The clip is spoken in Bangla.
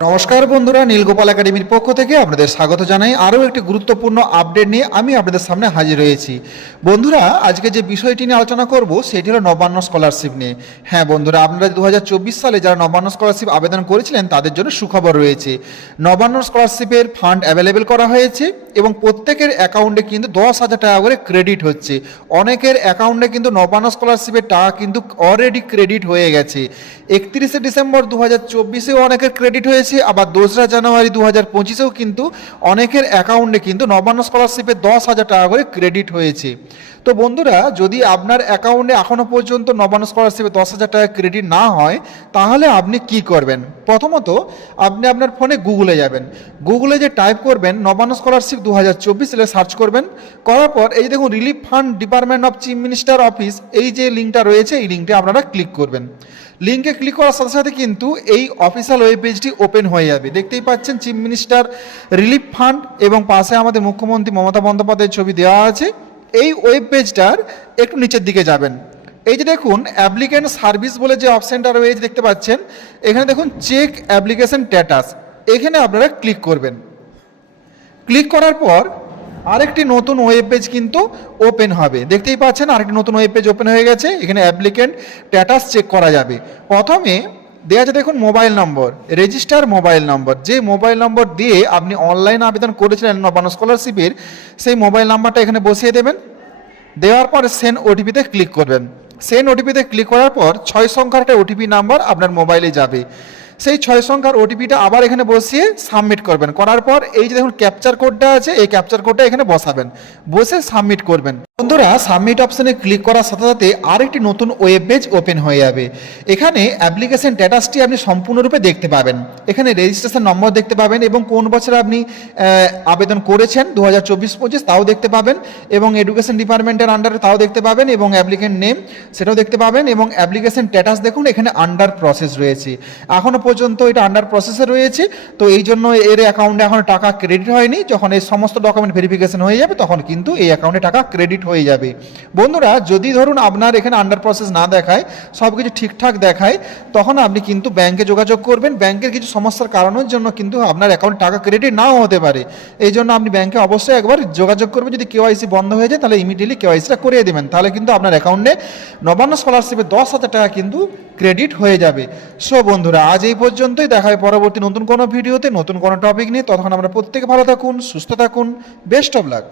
নমস্কার বন্ধুরা, নীলগোপাল একাডেমির পক্ষ থেকে আপনাদের স্বাগত জানাই। আরও একটি গুরুত্বপূর্ণ আপডেট নিয়ে আমি আপনাদের সামনে হাজির হয়েছি বন্ধুরা, আজকে যে বিষয়টি নিয়ে আলোচনা করব, সেটি হলো নবান্ন স্কলারশিপ নিয়ে। হ্যাঁ বন্ধুরা, আপনারা দু হাজার চব্বিশ সালে যারা নবান্ন স্কলারশিপ আবেদন করেছিলেন, তাদের জন্য সুখবর রয়েছে। নবান্ন স্কলারশিপের ফান্ড অ্যাভেলেবেল করা হয়েছে এবং প্রত্যেকের অ্যাকাউন্টে কিন্তু দশ হাজার টাকা করে ক্রেডিট হচ্ছে। অনেকের অ্যাকাউন্টে কিন্তু নবান্ন স্কলারশিপের টাকা কিন্তু অলরেডি ক্রেডিট হয়ে গেছে। একত্রিশে ডিসেম্বর দু হাজার চব্বিশেও অনেকের ক্রেডিট হয়েছে। আবার দোসরা জানুয়ারি দু হাজার পঁচিশেও কিন্তু অনেকের অ্যাকাউন্টে কিন্তু নবান্ন স্কলারশিপে দশ হাজার টাকা করে ক্রেডিট হয়েছে। তো বন্ধুরা, যদি আপনার অ্যাকাউন্টে এখনও পর্যন্ত নবান্ন স্কলারশিপে দশ হাজার টাকা ক্রেডিট না হয়, তাহলে আপনি কি করবেন? প্রথমত, আপনি আপনার ফোনে গুগলে যাবেন। গুগলে যে টাইপ করবেন, নবান্ন স্কলারশিপ দু হাজার চব্বিশ সার্চ করবেন। করার পর, এই দেখুন relief fund department of chief minister office এই যে লিঙ্কটা রয়েছে, এই লিঙ্কটা আপনারা ক্লিক করবেন। লিঙ্কে ক্লিক করার সাথে সাথে কিন্তু এই অফিসিয়াল ওয়েব পেজটি ওপেন হয়ে যাবে। দেখতেই পাচ্ছেন চিফ মিনিস্টার রিলিফ ফান্ড এবং পাশে আমাদের মুখ্যমন্ত্রী মমতা বন্দ্যোপাধ্যায়ের ছবি দেওয়া আছে। এই ওয়েব পেজটার একটু নিচের দিকে যাবেন। এই যে দেখুন অ্যাপ্লিকেন্ট সার্ভিস বলে যে অপশানটা রয়েছে, দেখতে পাচ্ছেন? এখানে দেখুন চেক অ্যাপ্লিকেশন স্ট্যাটাস এখানে আপনারা ক্লিক করবেন। ক্লিক করার পর আরেকটি নতুন ওয়েব পেজ কিন্তু ওপেন হবে। দেখতেই পাচ্ছেন, আরেকটি নতুন ওয়েব পেজ ওপেন হয়ে গেছে। এখানে অ্যাপ্লিকেন্ট স্ট্যাটাস চেক করা যাবে। প্রথমে দেওয়া আছে দেখুন mobile number register mobile number. যে মোবাইল নম্বর দিয়ে আপনি অনলাইন আবেদন করেছিলেন নবান্ন স্কলারশিপের সেই মোবাইল নাম্বারটা এখানে বসিয়ে দেবেন। দেওয়ার পর সেন ওটিপিতে ক্লিক করবেন। সেন ওটিপিতে ক্লিক করার পর ছয় সংখ্যার একটা ওটিপি নাম্বার আপনার মোবাইলে যাবে। সেই ছয় সংখ্যার ওটিপিটা আবার এখানে বসিয়ে সাবমিট করবেন। করার পর এই যে দেখুন ক্যাপচার কোডটা আছে, এই ক্যাপচার কোডটা এখানে বসাবেন। বসে সাবমিট করবেন। বন্ধুরা সাবমিট অপশনে ক্লিক করার সাথে সাথে আরেকটি নতুন ওয়েব পেজ ওপেন হয়ে যাবে। এখানে অ্যাপ্লিকেশন স্ট্যাটাসটি আপনি সম্পূর্ণরূপে দেখতে পাবেন। এখানে রেজিস্ট্রেশন নম্বর দেখতে পাবেন এবং কোন বছর আপনি আবেদন করেছেন দু হাজার চব্বিশ পঁচিশ তাও দেখতে পাবেন এবং এডুকেশন ডিপার্টমেন্টের আন্ডারে তাও দেখতে পাবেন এবং অ্যাপ্লিকেন্ট নেম সেটাও দেখতে পাবেন এবং অ্যাপ্লিকেশন স্ট্যাটাস দেখুন, এখানে আন্ডার প্রসেস রয়েছে। এখনও পর্যন্ত এটা আন্ডার প্রসেসে রয়েছে, তো এই জন্য এর অ্যাকাউন্টে এখন টাকা ক্রেডিট হয়নি। যখন এই সমস্ত ডকুমেন্ট ভেরিফিকেশন হয়ে যাবে, তখন কিন্তু এই অ্যাকাউন্টে টাকা ক্রেডিট হয়ে যাবে। বন্ধুরা, যদি ধরুন আপনার এখানে আন্ডার প্রসেস না দেখায় সব কিছু ঠিকঠাক দেখায়, তখন আপনি কিন্তু ব্যাংকে যোগাযোগ করবেন। ব্যাংকের কিছু সমস্যার কারণের জন্য কিন্তু আপনার অ্যাকাউন্ট টাকা ক্রেডিট নাও হতে পারে। এই জন্য আপনি ব্যাংকে অবশ্যই একবার যোগাযোগ করবেন। যদি কেওয়াইসি বন্ধ হয়ে যায়, তাহলে ইমিডিয়েটলি কেওয়াইসিটা করিয়ে দেবেন। তাহলে কিন্তু আপনার অ্যাকাউন্টে নবান্ন স্কলারশিপে দশ হাজার টাকা কিন্তু ক্রেডিট হয়ে যাবে। সো বন্ধুরা, আজ এই পর্যন্তই। দেখা হয় পরবর্তী নতুন কোনো ভিডিওতে, নতুন কোনো টপিক নিয়ে। তখন আমরা প্রত্যেকে ভালো থাকুন, সুস্থ থাকুন। Best of luck